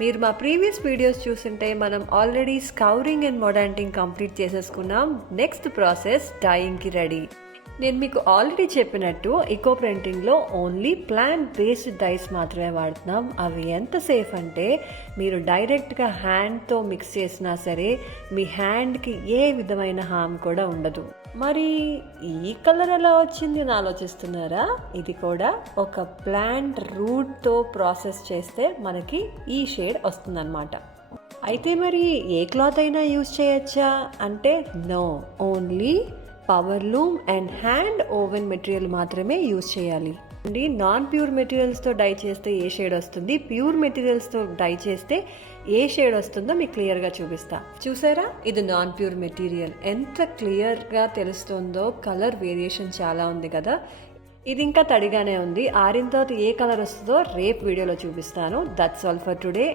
మీరు మా previous videos చూస్తుంటే మనం already scouring and mordanting complete చేసేసుకున్నాం. నెక్స్ట్ ప్రాసెస్ డైయింగ్కి రెడీ. నేను మీకు ఆల్రెడీ చెప్పినట్టు ఇకో ప్రింటింగ్లో ఓన్లీ ప్లాంట్ బేస్డ్ డైస్ మాత్రమే వాడుతున్నాం. అవి ఎంత సేఫ్ అంటే మీరు డైరెక్ట్గా హ్యాండ్తో మిక్స్ చేసినా సరే మీ హ్యాండ్కి ఏ విధమైన హామ్ కూడా ఉండదు. మరి ఈ కలర్ ఎలా వచ్చింది అని ఆలోచిస్తున్నారా? ఇది కూడా ఒక ప్లాంట్ రూట్తో ప్రాసెస్ చేస్తే మనకి ఈ షేడ్ వస్తుందన్నమాట. అయితే మరి ఏ క్లాత్ అయినా యూజ్ చేయొచ్చా అంటే no, only power loom and hand woven material మాత్రమే యూజ్ చేయాలి. నాన్ ప్యూర్ మెటీరియల్స్తో డై చేస్తే ఏ షేడ్ వస్తుంది, ప్యూర్ మెటీరియల్స్తో డై చేస్తే ఏ షేడ్ వస్తుందో మీకు క్లియర్గా చూపిస్తా. చూసారా, ఇది నాన్ ప్యూర్ మెటీరియల్. ఎంత క్లియర్గా తెలుస్తుందో, కలర్ వేరియేషన్ చాలా ఉంది కదా. ఇది ఇంకా తడిగానే ఉంది. ఆరిన తర్వాత ఏ కలర్ వస్తుందో రేపు వీడియోలో చూపిస్తాను. That's all for today.